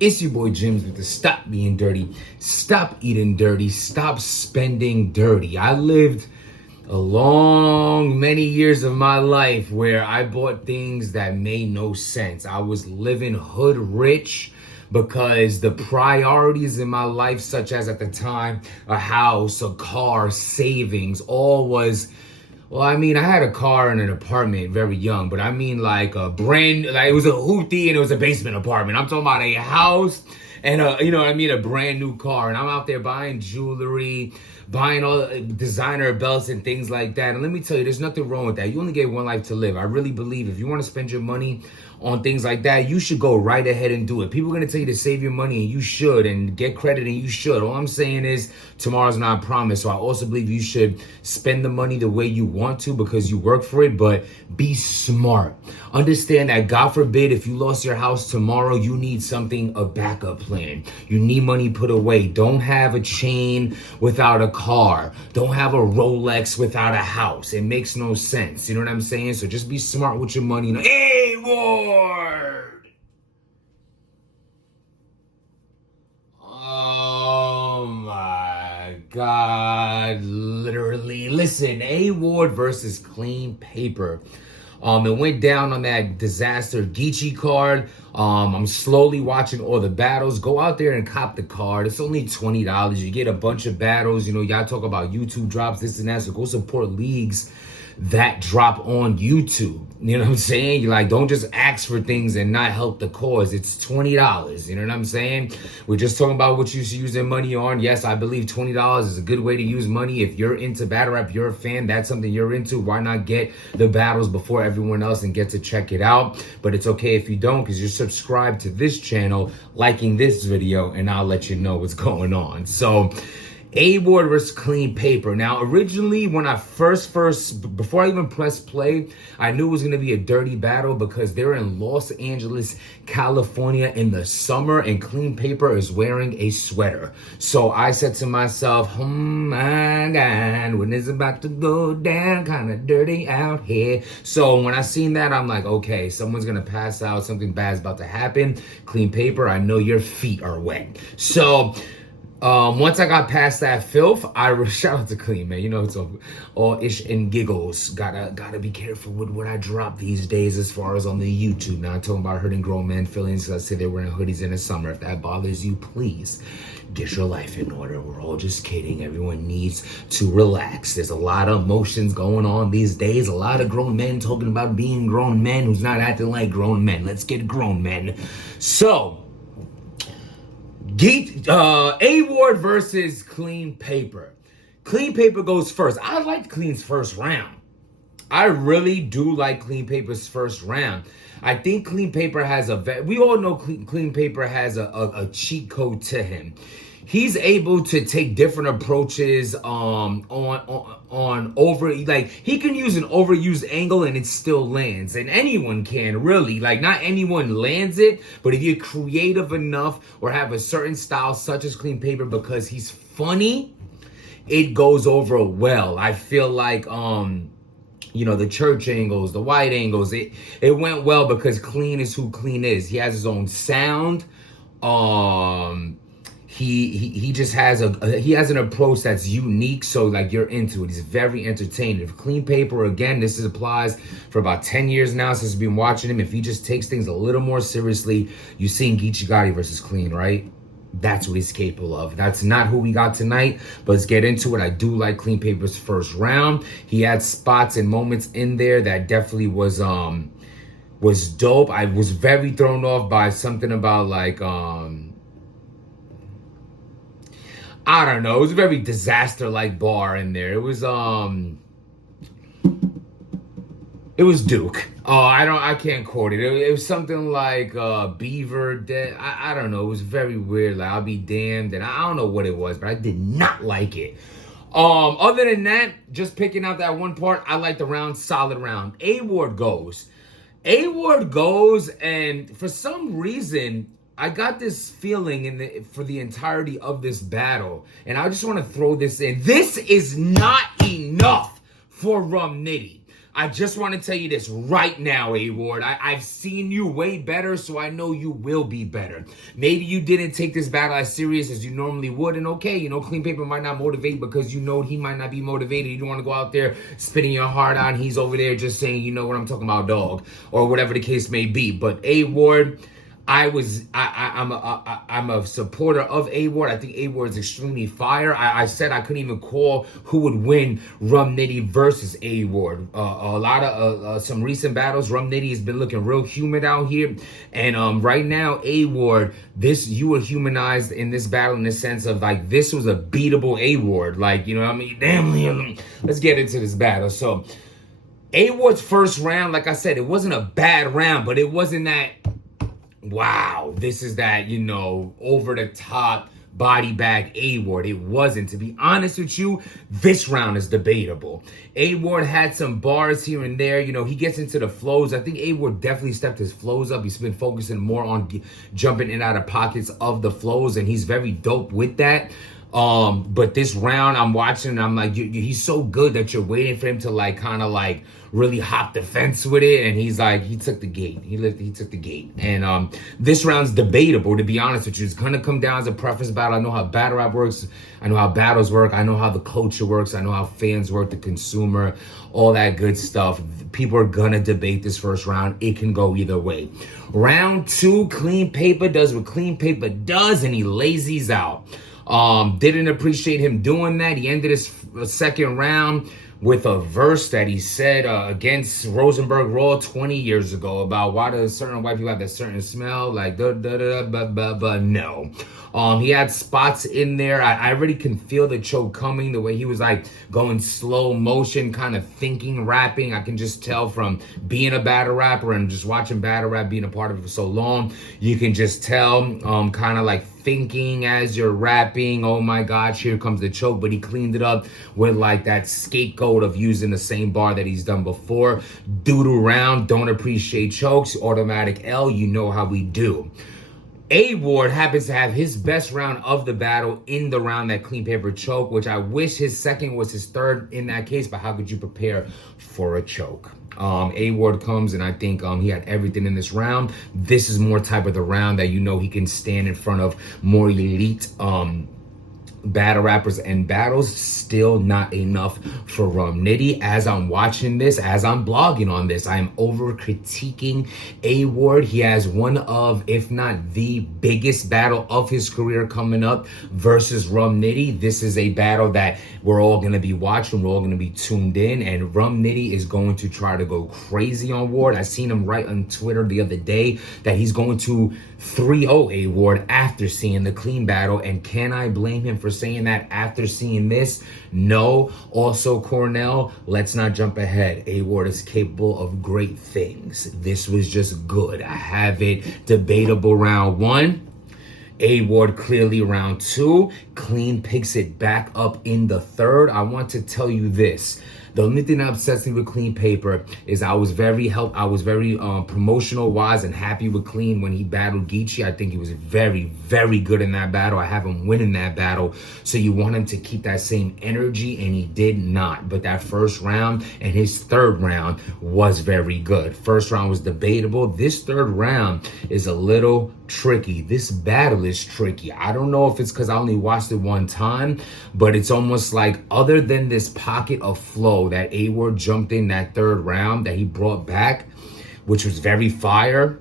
It's your boy Jims with the Stop Being Dirty, Stop Eating Dirty, Stop Spending Dirty. I lived many years of my life where I bought things that made no sense. I was living hood rich because the priorities in my life, such as at the time, a house, a car, savings, all was... Well, I mean, I had a car and an apartment very young, but I mean like a it was a hoopty and it was a basement apartment. I'm talking about a house and a brand new car. And I'm out there buying jewelry, buying all designer belts and things like that. And let me tell you, there's nothing wrong with that. You only get one life to live. I really believe if you want to spend your money on things like that, you should go right ahead and do it. People are going to tell you to save your money, and you should, and get credit, and you should. All I'm saying is tomorrow's not promised. So I also believe you should spend the money the way you want to because you work for it, but be smart. Understand that, God forbid, if you lost your house tomorrow, you need a backup plan. You need money put away. Don't have a chain without a car. Don't have a Rolex without a house. It makes no sense. You know what I'm saying? So just be smart with your money. Hey, Ward! Oh my God, literally. Listen, A Ward versus Qleen Paper. It went down on that disaster Geechee card. I'm slowly watching all the battles. Go out there and cop the card. It's only $20. You get a bunch of battles. You know, y'all talk about YouTube drops, this and that. So go support leagues that drop on YouTube. You know what I'm saying? You don't just ask for things and not help the cause. It's $20. You know what I'm saying? We're just talking about what you should use your money on. Yes, I believe $20 is a good way to use money. If you're into battle rap, you're a fan, that's something you're into, why not get the battles before everyone else and get to check it out? But it's okay if you don't, because you're subscribed to this channel, liking this video, and I'll let you know what's going on. So A Ward versus Qleen Paper. Now, originally, when I before I even pressed play, I knew it was going to be a dirty battle because they're in Los Angeles, California in the summer, and Qleen Paper is wearing a sweater. So I said to myself, oh my God, when it's about to go down, kind of dirty out here. So when I seen that, I'm like, okay, someone's going to pass out, something bad's about to happen. Qleen Paper, I know your feet are wet. So once I got past that filth, shout out to Qleen, man. You know, it's all ish and giggles. Gotta be careful with what I drop these days as far as on the YouTube. Now, I'm talking about hurting grown men feelings. Let's say they're wearing hoodies in the summer. If that bothers you, please get your life in order. We're all just kidding. Everyone needs to relax. There's a lot of emotions going on these days. A lot of grown men talking about being grown men who's not acting like grown men. Let's get grown men. So, A Ward versus Qleen Paper. Qleen Paper goes first. I liked Qleen's first round. I really do like Qleen Paper's first round. I think Qleen Paper has we all know Qleen Paper has a cheat code to him. He's able to take different approaches he can use an overused angle and it still lands. And anyone can, really. Not anyone lands it, but if you're creative enough or have a certain style such as Qleen Paper, because he's funny, it goes over well. I feel like the church angles, the white angles, it went well because Qleen is who Qleen is. He has his own sound. He just has an approach that's unique, so you're into it. He's very entertaining. If Qleen Paper, again, this applies for about 10 years now since I've been watching him. If he just takes things a little more seriously, you've seen Geechee Gotti versus Qleen, right? That's what he's capable of. That's not who we got tonight, but let's get into it. I do like Qleen Paper's first round. He had spots and moments in there that definitely was dope. I was very thrown off by something about I don't know. It was a very disaster-like bar in there. It was Duke. Oh, I can't quote it. It was something like Beaver Dead. I don't know. It was very weird. I'll be damned. And I don't know what it was, but I did not like it. Other than that, just picking out that one part, I like the round, solid round. A Ward goes. And for some reason, I got this feeling for the entirety of this battle, and I just want to throw this in. This is not enough for Nitty. I just want to tell you this right now, A-Ward. I've seen you way better, so I know you will be better. Maybe you didn't take this battle as serious as you normally would, and okay, you know, Qleen Paper might not motivate because you know he might not be motivated. You don't want to go out there spitting your heart out, and he's over there just saying, you know what I'm talking about, dog, or whatever the case may be. But A-Ward, I'm a supporter of A-Ward. I think A-Ward is extremely fire. I said I couldn't even call who would win Rum Nitty versus A-Ward. A lot of some recent battles, Rum Nitty has been looking real humid out here, and right now A-Ward, you were humanized in this battle in the sense of like this was a beatable A-Ward. Like, you know what I mean? Damn, Liam. Let's get into this battle. So A-Ward's first round, like I said, it wasn't a bad round, but it wasn't that, wow, this is that, you know, over the top body bag A-Ward. It wasn't. To be honest with you, this round is debatable. A-Ward had some bars here and there. You know, he gets into the flows. I think A-Ward definitely stepped his flows up. He's been focusing more on jumping in and out of pockets of the flows, and he's very dope with that. But this round I'm watching and I'm like, he's so good that you're waiting for him to like kind of like really hop the fence with it, and he's like, he took the gate. He took the gate. And this round's debatable, to be honest with you. It's gonna come down as a preference battle. I know how battle rap works. I know how battles work. I know how the culture works. I know how fans work, the consumer, all that good stuff. People are gonna debate this first round. It can go either way. Round two, Qleen Paper does what Qleen Paper does, and he lazies out. Didn't appreciate him doing that. He ended his second round with a verse that he said against Rosenberg Raw 20 years ago about why do certain white people have that certain smell, like but no. He had spots in there. I already can feel the choke coming, the way he was like going slow motion, kind of thinking, rapping. I can just tell from being a battle rapper and just watching battle rap, being a part of it for so long. You can just tell kind of like thinking as you're rapping, oh my gosh, here comes the choke. But he cleaned it up with like that scapegoat of using the same bar that he's done before. Doodle round, don't appreciate chokes, automatic L, you know how we do. A-Ward happens to have his best round of the battle in the round that Qleen Paper choke, which I wish his second was his third in that case, but how could you prepare for a choke? A-Ward comes, and I think he had everything in this round. This is more type of the round that you know he can stand in front of more elite battle rappers and battles. Still not enough for Rum Nitty. As I'm watching this, as I'm blogging on this, I am over critiquing A-Ward. He has one of, if not the biggest battle of his career coming up versus Rum Nitty. This is a battle that we're all going to be watching. We're all going to be tuned in, and Rum Nitty is going to try to go crazy on Ward. I seen him write on Twitter the other day that he's going to 3-0 A-Ward after seeing the Qleen battle, and can I blame him for saying that after seeing this? No. Also, Cornell, let's not jump ahead. A-Ward is capable of great things. This was just good. I have it. Debatable round one. A-Ward clearly round two. Qleen picks it back up in the third. I want to tell you this. The only thing that upsets me with Qleen Paper is I was very promotional wise and happy with Qleen when he battled Geechee. I think he was very, very good in that battle. I have him winning that battle. So you want him to keep that same energy, and he did not. But that first round and his third round was very good. First round was debatable. This third round is a little tricky. This battle is tricky. I don't know if it's because I only watched it one time, but it's almost like other than this pocket of flow that A-Ward jumped in that third round that he brought back, which was very fire,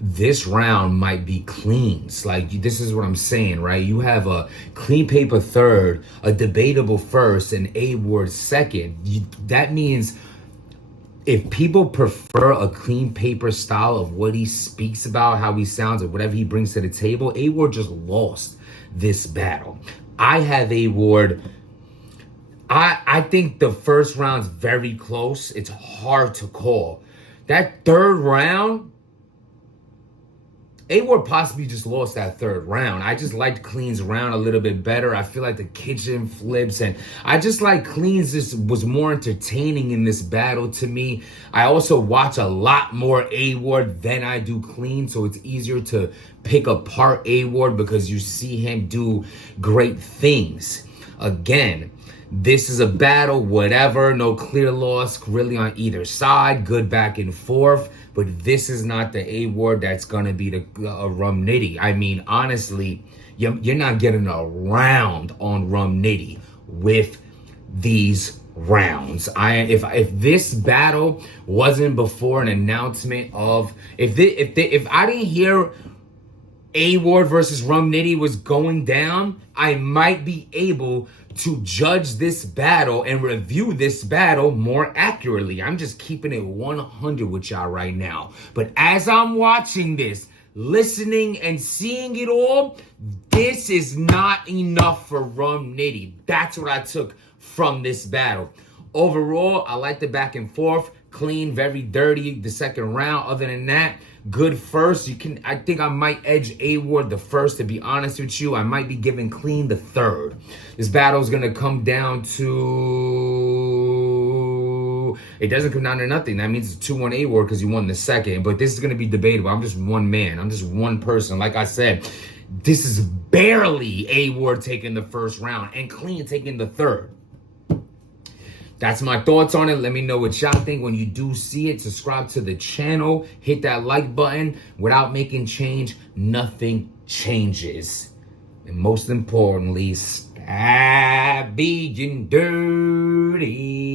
this round might be Qleen's. Like, this is what I'm saying, right? You have a Qleen Paper third, a debatable first, and A-Ward second. That means if people prefer a Qleen Paper style of what he speaks about, how he sounds, or whatever he brings to the table, A-Ward just lost this battle. I have A-Ward. I think the first round's very close. It's hard to call. That third round, A-Ward possibly just lost that third round. I just liked Qleen's round a little bit better. I feel like the kitchen flips, and I just like Qleen's just was more entertaining in this battle to me. I also watch a lot more A-Ward than I do Qleen, so it's easier to pick apart A-Ward because you see him do great things. Again, this is a battle, whatever, no clear loss really on either side, good back and forth, but this is not the A-Ward that's going to be the Rum Nitty. I mean, honestly, you're not getting a round on Rum Nitty with these rounds. If this battle wasn't before an announcement of, if I didn't hear A-Ward versus Rum Nitty was going down, I might be able to judge this battle and review this battle more accurately. I'm just keeping it 100 with y'all right now. But as I'm watching this, listening and seeing it all, this is not enough for Rum Nitty. That's what I took from this battle. Overall, I like the back and forth. Clean, very dirty the second round. Other than that, good first. I think I might edge A-Ward the first, to be honest with you. I might be giving Clean the third. This battle is going to come down to... It doesn't come down to nothing. That means it's 2-1 A-Ward because you won the second. But this is going to be debatable. I'm just one man. I'm just one person. Like I said, this is barely A-Ward taking the first round and Clean taking the third. That's my thoughts on it. Let me know what y'all think. When you do see it, subscribe to the channel. Hit that like button. Without making change, nothing changes. And most importantly, stop being dirty.